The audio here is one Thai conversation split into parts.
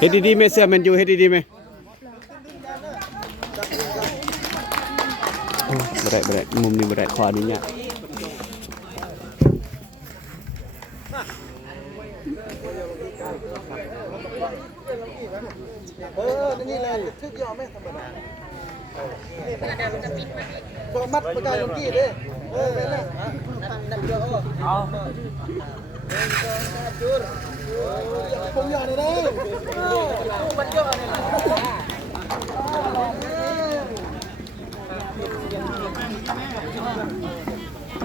เฮ็ดดีๆไหมเสื้อแมนยูเฮ็ดดีๆไหมบ่ได้มุมนี้บ่ได้ขออนุญาตนี่แหละทึกยอมไหมธรรมดาพอมัดประกาศลงกี้ดิเป็นแล้วดับเยอะเอาจุดผมยอมเลยนะมันเยอะเลย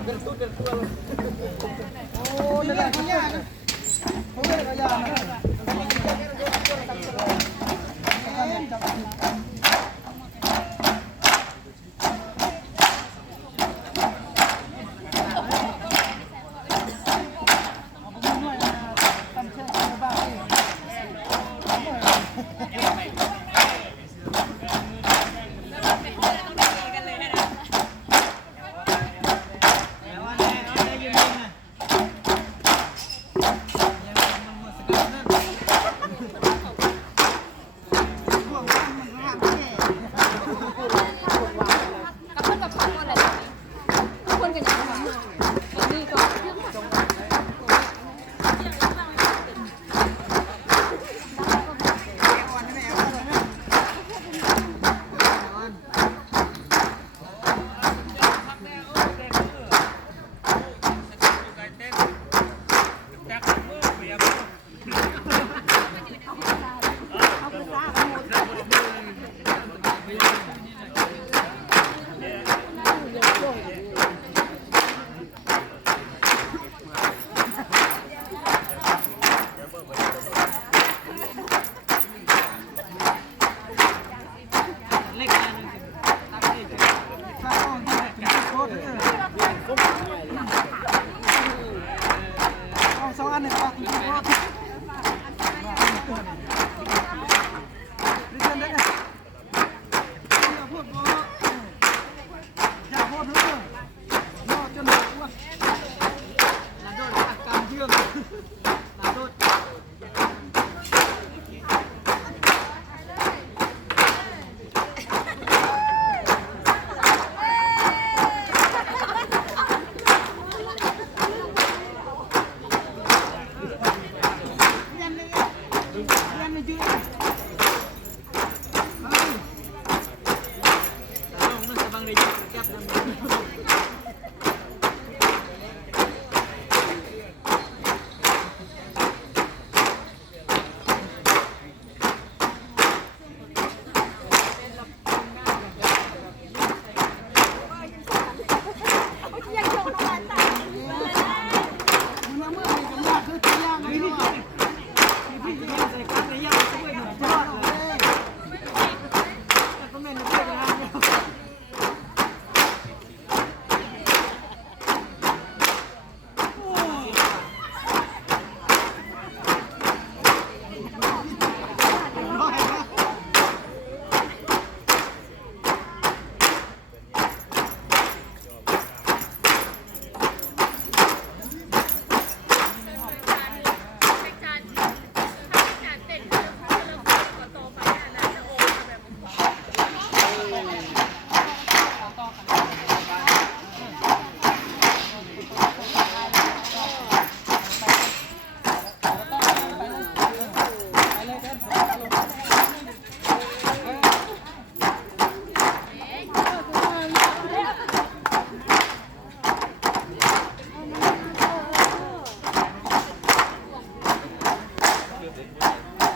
เป็นสุดเป็นตัวโอ้ยนี่ที่ยากผมไม่ได้ยากนะ